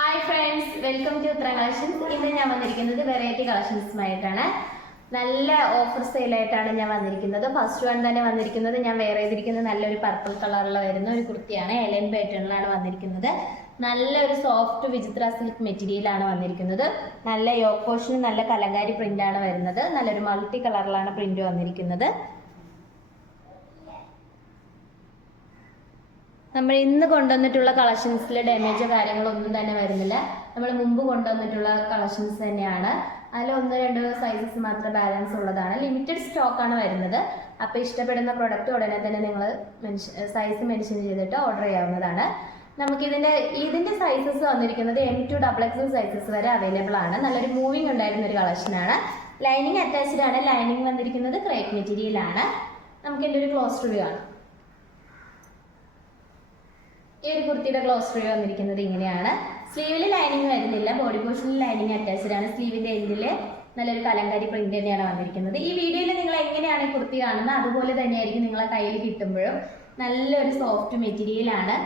Hi friends, welcome to Uttara collections. ഇന്ന് ഞാൻ വന്നിരിക്കുന്നത് വെറൈറ്റി കളക്ഷൻസുമായിട്ടാണ്. നല്ല ഓഫർ സെയിലായിട്ടാണ് ഞാൻ വന്നിരിക്കുന്നത്. ഫസ്റ്റ് വൺ തന്നെ വന്നിരിക്കുന്നത് ഞാൻ വെയർ ചെയ്തിരിക്കുന്നത് നല്ലൊരു പർപ്പിൾ കളറിൽ വരുന്ന ഒരു കുർത്തിയാണ്. എലൈൻ പാറ്റേണിലാണ് വന്നിരിക്കുന്നത്. നല്ലൊരു സോഫ്റ്റ് വിചിത്ര സിൽക്ക് മെറ്റീരിയലാണ് വന്നിരിക്കുന്നത്. നല്ല യോക്ക് പോർഷന് നല്ല കലങ്കാരി പ്രിന്റാണ് വരുന്നത്. നല്ലൊരു മൾട്ടി കളറിലാണ് പ്രിന്റ് വന്നിരിക്കുന്നത്. നമ്മൾ ഇന്ന് കൊണ്ടുവന്നിട്ടുള്ള കളക്ഷൻസിൽ ഡാമേജോ കാര്യങ്ങളോ ഒന്നും തന്നെ വരുന്നില്ല. നമ്മൾ മുമ്പ് കൊണ്ടുവന്നിട്ടുള്ള കളക്ഷൻസ് തന്നെയാണ്. അതിൽ 1-2 സൈസസ് മാത്രം ബാലൻസ് ഉള്ളതാണ്. ലിമിറ്റഡ് സ്റ്റോക്കാണ് വരുന്നത്. അപ്പോൾ ഇഷ്ടപ്പെടുന്ന പ്രൊഡക്റ്റ് ഉടനെ തന്നെ നിങ്ങൾ സൈസ് മെൻഷൻ ചെയ്തിട്ട് ഓർഡർ ചെയ്യാവുന്നതാണ്. ഇതിന്റെ സൈസസ് വന്നിരിക്കുന്നത് M2 XXL സൈസസ് വരെ അവൈലബിൾ ആണ്. നല്ലൊരു മൂവിങ് ഉണ്ടായിരുന്ന ഒരു കളക്ഷനാണ്. ലൈനിങ് അറ്റാച്ച്ഡ് ആണ്. ലൈനിങ് വന്നിരിക്കുന്നത് ക്രേപ്പ് മെറ്റീരിയലാണ്. നമുക്ക് ഇതിൻ്റെ ഒരു ക്ലോസ് റിവ്യൂ ആണ്. ഈ ഒരു കുർത്തിയുടെ ക്ലോസ് റിവ്യൂ വന്നിരിക്കുന്നത് ഇങ്ങനെയാണ്. സ്ലീവിൽ ലൈനിങ് വരുന്നില്ല. ബോഡി പോർഷനിൽ ലൈനിങ് അറ്റാച്ച്ഡ് ആണ്. സ്ലീവിന്റെ എൻഡിൽ നല്ലൊരു കലങ്കാരി പ്രിന്റ് തന്നെയാണ് വന്നിരിക്കുന്നത്. ഈ വീഡിയോയിൽ നിങ്ങൾ എങ്ങനെയാണ് ഈ കുർത്തി കാണുന്നത് അതുപോലെ തന്നെയായിരിക്കും നിങ്ങളെ കയ്യിൽ കിട്ടുമ്പോഴും. നല്ലൊരു സോഫ്റ്റ് മെറ്റീരിയൽ ആണ്.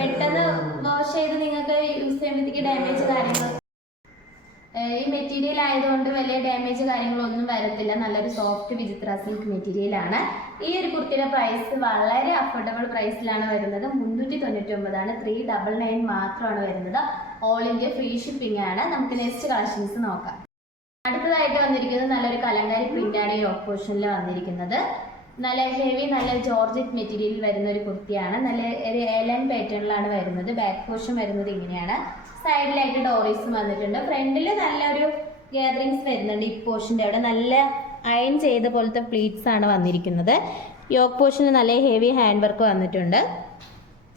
പെട്ടെന്ന് വാഷ് ചെയ്ത് നിങ്ങൾക്ക് യൂസ് ചെയ്യുമ്പോഴത്തേക്ക് ഡാമേജ് കാര്യങ്ങൾ ഈ മെറ്റീരിയൽ ആയതുകൊണ്ട് വലിയ ഡാമേജ് കാര്യങ്ങളൊന്നും വരത്തില്ല. നല്ലൊരു സോഫ്റ്റ് വിചിത്ര സിൽക്ക് മെറ്റീരിയൽ ആണ്. ഈ ഒരു കുർത്തിയുടെ പ്രൈസ് വളരെ അഫോർഡബിൾ പ്രൈസിലാണ് വരുന്നത്. 399 ആണ്. 399 മാത്രമാണ് വരുന്നത്. ഓൾ ഇന്ത്യ ഫ്രീ ഷിപ്പിംഗ് ആണ്. നമുക്ക് നെക്സ്റ്റ് കളക്ഷൻസ് നോക്കാം. അടുത്തതായിട്ട് വന്നിരിക്കുന്നത് നല്ലൊരു കലങ്കാരി പ്രിന്റ് ആണ്. ഈ യോക്ക് പോർഷനിൽ വന്നിരിക്കുന്നത് നല്ല ഹെവി നല്ല ജോർജറ്റ് മെറ്റീരിയൽ വരുന്ന ഒരു കുർത്തിയാണ്. നല്ല ഒരു എലൈൻ പാറ്റേണിലാണ് വരുന്നത്. ബാക്ക് പോർഷൻ വരുന്നത് ഇങ്ങനെയാണ്. സൈഡിലായിട്ട് ഡോറീസും വന്നിട്ടുണ്ട്. ഫ്രണ്ടിൽ നല്ലൊരു ഗ്യാദറിങ്സ് വരുന്നുണ്ട്. ഈ പോർഷൻ്റെ അവിടെ നല്ല അയൺ ചെയ്ത പോലത്തെ പ്ലീറ്റ്സ് ആണ് വന്നിരിക്കുന്നത്. യോക്ക് പോർഷനിൽ നല്ല ഹെവി ഹാൻഡ് വർക്ക് വന്നിട്ടുണ്ട്.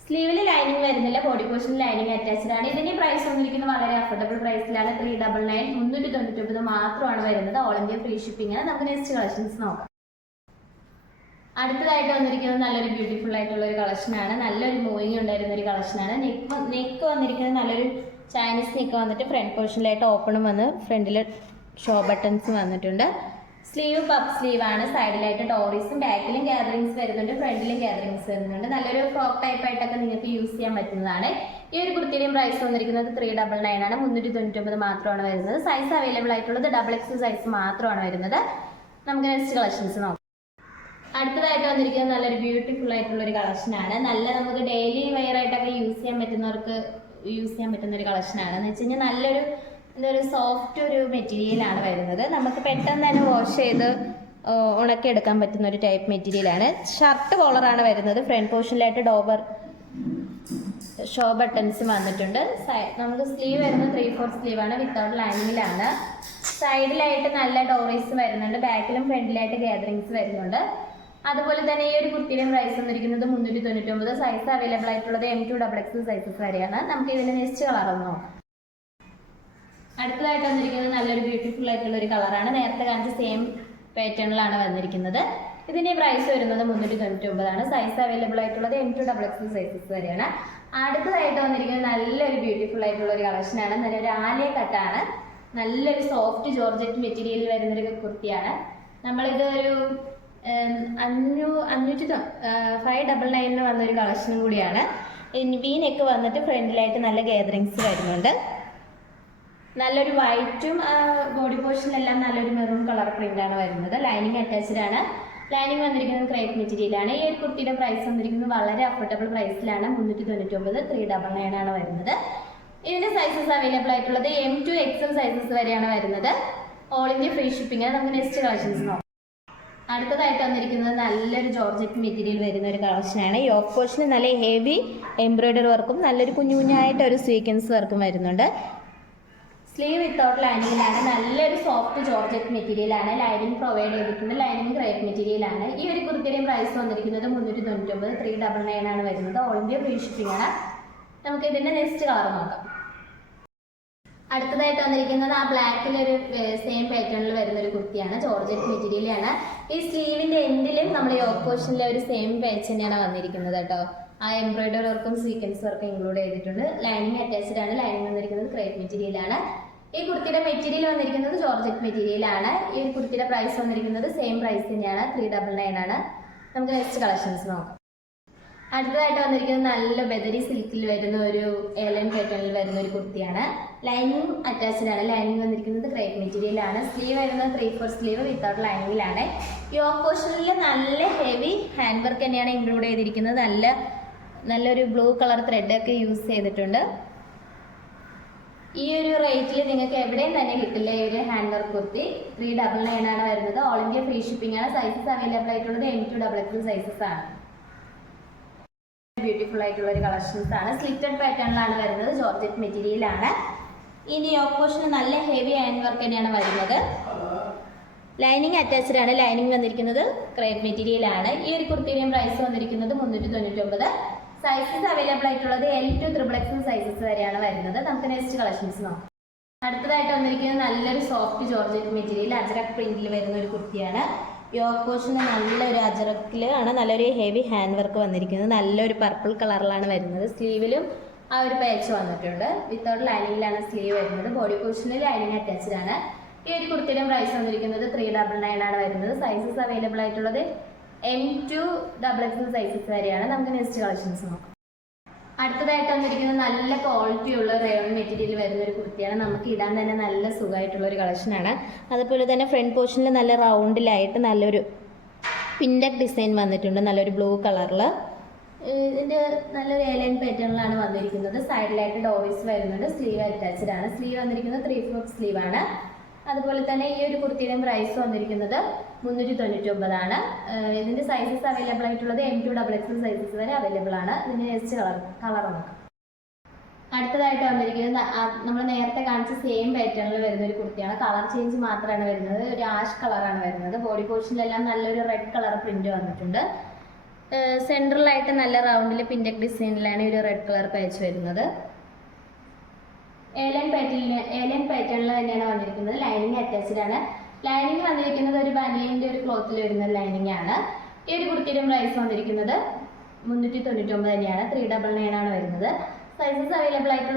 സ്ലീവിൽ ലൈനിങ് വരുന്നില്ല. ബോഡി പോർഷനിൽ ലൈനിങ് അറ്റാച്ച്ഡ് ആണ്. ഇതിന്റെ പ്രൈസ് വന്നിരിക്കുന്നത് വളരെ അഫോർഡബിൾ പ്രൈസിലാണ്. 399 399 മാത്രമാണ് വരുന്നത്. ഓൾ ഇന്ത്യ ഫ്രീ ഷിപ്പിംഗ് ആണ്. നമുക്ക് നെക്സ്റ്റ് കളക്ഷൻസ് നോക്കാം. അടുത്തതായിട്ട് വന്നിരിക്കുന്നത് നല്ലൊരു ബ്യൂട്ടിഫുൾ ആയിട്ടുള്ള ഒരു കളക്ഷനാണ്. നല്ലൊരു മൂവിങ് ഉണ്ടായിരുന്ന ഒരു കളക്ഷനാണ്. നെക്ക് വന്നിരിക്കുന്നത് നല്ലൊരു ചൈനീസ് നെക്ക് വന്നിട്ട് ഫ്രണ്ട് പോർഷനിലായിട്ട് ഓപ്പണും വന്ന് ഫ്രണ്ടിൽ ഷോ ബട്ടൺസും വന്നിട്ടുണ്ട്. സ്ലീവ് പഫ് സ്ലീവ് ആണ്. സൈഡിലായിട്ട് ഡോറീസും ബാക്കിലും ഗ്യാദറിങ്സ് വരുന്നുണ്ട്. ഫ്രണ്ടിലും ഗ്യാദറിങ്സ് വരുന്നുണ്ട്. നല്ലൊരു ഫ്രോക്ക് ടൈപ്പ് ആയിട്ടൊക്കെ നിങ്ങൾക്ക് യൂസ് ചെയ്യാൻ പറ്റുന്നതാണ്. ഈ ഒരു കുർത്തിയുടെയും പ്രൈസ് വന്നിരിക്കുന്നത് 399 ആണ്. 399 മാത്രമാണ് വരുന്നത്. സൈസ് അവൈലബിൾ ആയിട്ടുള്ളത് XXL സൈസ് മാത്രമാണ് വരുന്നത്. നമുക്ക് നെക്സ്റ്റ് കളക്ഷൻസ് നോക്കാം. അടുത്തതായിട്ട് വന്നിരിക്കുന്നത് നല്ലൊരു ബ്യൂട്ടിഫുൾ ആയിട്ടുള്ള ഒരു കളക്ഷനാണ്. നല്ല നമുക്ക് ഡെയിലി വെയർ ആയിട്ടൊക്കെ യൂസ് ചെയ്യാൻ പറ്റുന്ന ഒരു കളക്ഷനാണ്. എന്ന് വെച്ച് കഴിഞ്ഞാൽ നല്ലൊരു സോഫ്റ്റ് ഒരു മെറ്റീരിയലാണ് വരുന്നത്. നമുക്ക് പെട്ടെന്ന് തന്നെ വാഷ് ചെയ്ത് ഉണക്കിയെടുക്കാൻ പറ്റുന്ന ഒരു ടൈപ്പ് മെറ്റീരിയലാണ്. ഷർട്ട് കോളറാണ് വരുന്നത്. ഫ്രണ്ട് പോർഷനിലായിട്ട് ഷോ ബട്ടൺസ് വന്നിട്ടുണ്ട്. നമുക്ക് സ്ലീവ് വരുന്നത് 3/4 സ്ലീവാണ്. വിത്തൗട്ട് ലൈനിങ്ങിലാണ്. സൈഡിലായിട്ട് നല്ല ഡോറീസ് വരുന്നുണ്ട്. ബാക്കിലും ഫ്രണ്ടിലായിട്ട് ഗ്യാദറിങ്സ് വരുന്നുണ്ട്. അതുപോലെ തന്നെ ഈ ഒരു കുർത്തിയുടെ പ്രൈസ് വന്നിരിക്കുന്നത് 399. സൈസ് അവൈലബിൾ ആയിട്ടുള്ളത് M2 XXL സൈസസ് വരെയാണ്. നമുക്ക് ഇതിന്റെ നെക്സ്റ്റ് കളർ ഒന്ന് നോക്കാം. അടുത്തതായിട്ട് വന്നിരിക്കുന്നത് നല്ലൊരു ബ്യൂട്ടിഫുൾ ആയിട്ടുള്ള ഒരു കളറാണ്. നേരത്തെ കാണിച്ച സെയിം പാറ്റേണിലാണ് വന്നിരിക്കുന്നത്. ഇതിന്റെ പ്രൈസ് വരുന്നത് 399 ആണ്. സൈസ് അവൈലബിൾ ആയിട്ടുള്ളത് M2 XXL സൈസസ് വരെയാണ്. അടുത്തതായിട്ട് വന്നിരിക്കുന്നത് നല്ലൊരു ബ്യൂട്ടിഫുൾ ആയിട്ടുള്ള ഒരു കളക്ഷനാണ്. നല്ലൊരു ആലിയ കട്ടാണ്. നല്ലൊരു സോഫ്റ്റ് ജോർജറ്റ് മെറ്റീരിയൽ വരുന്നൊരു കുർത്തിയാണ്. നമ്മളിത് ഒരു 599 വന്നൊരു കളക്ഷനും കൂടിയാണ്. വി നെക്ക് വന്നിട്ട് ഫ്രണ്ടിലായിട്ട് നല്ല ഗ്യാദറിങ്സ് വരുന്നുണ്ട്. നല്ലൊരു വൈറ്റും ബോഡി പോർഷനിലെല്ലാം നല്ലൊരു മെറൂൺ കളർ പ്രിന്റാണ് വരുന്നത്. ലൈനിങ് അറ്റാച്ച്ഡ് ആണ്. ലൈനിങ് വന്നിരിക്കുന്നത് ക്രേപ്പ് മെറ്റീരിയലാണ്. ഈ ഒരു കുർത്തിയുടെ പ്രൈസ് വന്നിരിക്കുന്നത് വളരെ അഫോർഡബിൾ പ്രൈസിലാണ്. 399 399 ആണ് വരുന്നത്. ഇതിന്റെ സൈസസ് അവൈലബിൾ ആയിട്ടുള്ളത് M2 XL സൈസസ് വരെയാണ് വരുന്നത്. ഓൾ ഇന്ത്യ ഫ്രീ ഷിപ്പിംഗ് ആണ്. നമുക്ക് നെക്സ്റ്റ് കളക്ഷൻസ് നോക്കാം. അടുത്തതായിട്ട് വന്നിരിക്കുന്നത് നല്ലൊരു ജോർജറ്റ് മെറ്റീരിയൽ വരുന്ന ഒരു കളക്ഷനാണ്. യോക്ക് പോർഷന് നല്ല ഹെവി എംബ്രോയിഡറി വർക്കും നല്ലൊരു കുഞ്ഞായിട്ട് ഒരു സ്വീക്വൻസ് വർക്കും വരുന്നുണ്ട്. സ്ലീവ് വിത്തൗട്ട് ലൈനിങ്ങിലാണ്. നല്ലൊരു സോഫ്റ്റ് ജോർജറ്റ് മെറ്റീരിയലാണ്. ലൈനിങ് പ്രൊവൈഡ് ചെയ്തിട്ടുണ്ട്. ലൈനിങ് ക്രേപ്പ് മെറ്റീരിയലാണ്. ഈ ഒരു കുർത്തിയുടെയും പ്രൈസ് വന്നിരിക്കുന്നത് 399 399 ആണ് വരുന്നത്. ഓൾ ഇന്ത്യ ഫ്രീ ഷിപ്പിംഗ് ആണ്. നമുക്ക് ഇതിന്റെ നെക്സ്റ്റ് കളർ നോക്കാം. അടുത്തതായിട്ട് വന്നിരിക്കുന്നത് ആ ബ്ലാക്കിലൊരു സെയിം പാറ്റേണിൽ വരുന്ന ഒരു കുർത്തിയാണ്. ജോർജറ്റ് മെറ്റീരിയലാണ്. ഈ സ്ലീവിന്റെ എൻഡിലും നമ്മൾ യോക്ക് പോർഷനിലെ ഒരു സെയിം പാച്ച് തന്നെയാണ് വന്നിരിക്കുന്നത് കേട്ടോ. ആ എംബ്രോയിഡറി വർക്കും സീക്വൻസ് വർക്കും ഇൻക്ലൂഡ് ചെയ്തിട്ടുണ്ട്. ലൈനിങ് അറ്റാച്ച്ഡ് ആണ്. ലൈനിങ് വന്നിരിക്കുന്നത് ക്രേപ്പ് മെറ്റീരിയലാണ്. ഈ കുർത്തിയുടെ മെറ്റീരിയൽ വന്നിരിക്കുന്നത് ജോർജറ്റ് മെറ്റീരിയലാണ്. ഈ കുർത്തിയുടെ പ്രൈസ് വന്നിരിക്കുന്നത് സെയിം പ്രൈസ് തന്നെയാണ്. 399 ആണ്. നമുക്ക് നെക്സ്റ്റ് കളക്ഷൻസ് നോക്കാം. അടുത്തതായിട്ട് വന്നിരിക്കുന്നത് നല്ല ബദരി സിൽക്കിൽ വരുന്ന ഒരു ഏലൻ പാറ്റേണിൽ വരുന്ന ഒരു കുർത്തിയാണ്. ലൈനിങ് അറ്റാച്ച്ഡ് ആണ്. ലൈനിങ് വന്നിരിക്കുന്നത് ക്രേപ്പ് മെറ്റീരിയൽ ആണ്. സ്ലീവ് വരുന്നത് 3/4 സ്ലീവ് വിത്തൗട്ട് ലൈനിങ്ങിലാണ്. യോക്ക് പോർഷനിൽ നല്ല ഹെവി ഹാൻഡ് വർക്ക് തന്നെയാണ് ഇൻക്ലൂഡ് ചെയ്തിരിക്കുന്നത്. നല്ലൊരു ബ്ലൂ കളർ ത്രെഡൊക്കെ യൂസ് ചെയ്തിട്ടുണ്ട്. ഈ ഒരു റേറ്റിൽ നിങ്ങൾക്ക് എവിടെയും തന്നെ കിട്ടില്ല ഈ ഒരു ഹാൻഡ് വർക്ക് കുർത്തി. 399 ആണ് വരുന്നത്. ഓൾ ഇന്ത്യ ഫ്രീ ഷിപ്പിംഗ് ആണ്. സൈസസ് അവൈലബിൾ ആയിട്ടുള്ളത് M2XL സൈസസ് ആണ്. ബ്യൂട്ടിഫുൾ ആയിട്ടുള്ള ഒരു കളക്ഷൻസ് ആണ്. സ്ലിറ്റഡ് പാറ്റേണിലാണ് വരുന്നത്. ജോർജറ്റ് മെറ്റീരിയൽ ആണ്. ഇതിന്റെ യോക്ക് പോർഷൻ നല്ല ഹെവി ഹാൻഡ് വർക്ക് തന്നെയാണ് വരുന്നത്. ലൈനിങ് അറ്റാച്ച്ഡ് ആണ്. ലൈനിങ് വന്നിരിക്കുന്നത് ക്രേപ്പ് മെറ്റീരിയൽ ആണ്. ഈ ഒരു കുർത്തിയുടെയും പ്രൈസ് വന്നിരിക്കുന്നത് 399. സൈസസ് അവൈലബിൾ ആയിട്ടുള്ളത് L2 XXL സൈസസ് വരെയാണ് വരുന്നത്. നമുക്ക് നെക്സ്റ്റ് കളക്ഷൻസ് നോക്കാം. അടുത്തതായിട്ട് വന്നിരിക്കുന്നത് നല്ലൊരു സോഫ്റ്റ് ജോർജറ്റ് മെറ്റീരിയൽ അജറക് പ്രിന്റിൽ വരുന്ന ഒരു കുർത്തിയാണ്. യോക്ക് പോർഷൻ നല്ലൊരു അജറക്കിലാണ് നല്ലൊരു ഹെവി ഹാൻഡ് വർക്ക് വന്നിരിക്കുന്നത്. നല്ലൊരു പർപ്പിൾ കളറിലാണ് വരുന്നത്. സ്ലീവിലും ആ ഒരു പാച്ച് വന്നിട്ടുണ്ട്. വിത്തൗട്ട് ലൈനിങ്ങിലാണ് സ്ലീവ് വരുന്നത്. ബോഡി പോർഷനിൽ ലൈനിങ് അറ്റാച്ച്ഡ് ആണ്. ഈ ഒരു കുർത്തിയുടെ പ്രൈസ് വന്നിരിക്കുന്നത് 399 ആണ് വരുന്നത്. സൈസസ് അവൈലബിൾ ആയിട്ടുള്ളത് M2XXL സൈസസ് വരെയാണ്. നമുക്ക് നെക്സ്റ്റ് കളക്ഷൻസ് നോക്കാം. അടുത്തതായിട്ട് വന്നിരിക്കുന്നത് നല്ല ക്വാളിറ്റി ഉള്ള റയോൺ മെറ്റീരിയൽ വരുന്ന ഒരു കുർത്തിയാണ്. നമുക്ക് ഇടാൻ തന്നെ നല്ല സുഖമായിട്ടുള്ള ഒരു കളക്ഷനാണ്. അതുപോലെ തന്നെ ഫ്രണ്ട് പോർഷനിൽ നല്ല റൗണ്ടിലായിട്ട് നല്ലൊരു പിൻഡക് ഡിസൈൻ വന്നിട്ടുണ്ട്. നല്ലൊരു ബ്ലൂ കളറിൽ ഇതിൻ്റെ നല്ലൊരു ഏലൈൻ പാറ്റേണിലാണ് വന്നിരിക്കുന്നത്. സൈഡിലായിട്ട് ഡോറീസ് വരുന്നുണ്ട്. സ്ലീവ് അറ്റാച്ച്ഡ് ആണ്. സ്ലീവ് വന്നിരിക്കുന്നത് 3/4 സ്ലീവ് ആണ്. അതുപോലെ തന്നെ ഈ ഒരു കുർത്തിയുടെ പ്രൈസ് വന്നിരിക്കുന്നത് 399 ആണ്. ഇതിൻ്റെ സൈസസ് അവൈലബിൾ ആയിട്ടുള്ളത് M2XXL സൈസസ് വരെ അവൈലബിൾ ആണ്. ഇതിൻ്റെ നെക്സ്റ്റ് കളർ നോക്കാം. അടുത്തതായിട്ട് വന്നിരിക്കുന്നത് നമ്മൾ നേരത്തെ കാണിച്ച സെയിം പാറ്റേണിൽ വരുന്ന ഒരു കുർത്തിയാണ്. കളർ ചേഞ്ച് മാത്രമാണ് വരുന്നത്. ഒരു ആഷ് കളറാണ് വരുന്നത്. ബോഡി പോർഷനിലെല്ലാം നല്ലൊരു റെഡ് കളർ പ്രിന്റ് വന്നിട്ടുണ്ട്. സെൻട്രലായിട്ട് നല്ല റൗണ്ടിൽ പിൻഡക് ഡിസൈനിലാണ് ഒരു റെഡ് കളർ പാച്ച് വരുന്നത്. ഏലൻ പാറ്റേണിൽ തന്നെയാണ് വന്നിരിക്കുന്നത്. ലൈനിങ് അറ്റാച്ച്ഡ് ആണ്. ലൈനിങ് വന്നിരിക്കുന്നത് ഒരു ബനിയൻ്റെ ഒരു ക്ലോത്തിൽ വരുന്ന ലൈനിങ് ആണ്. ഈ ഒരു കുർത്തിയുടെ പ്രൈസ് വന്നിരിക്കുന്നത് 399 തന്നെയാണ്. 399 ആണ് വരുന്നത്. സൈസസ് അവൈലബിൾ ആയിട്ടുള്ള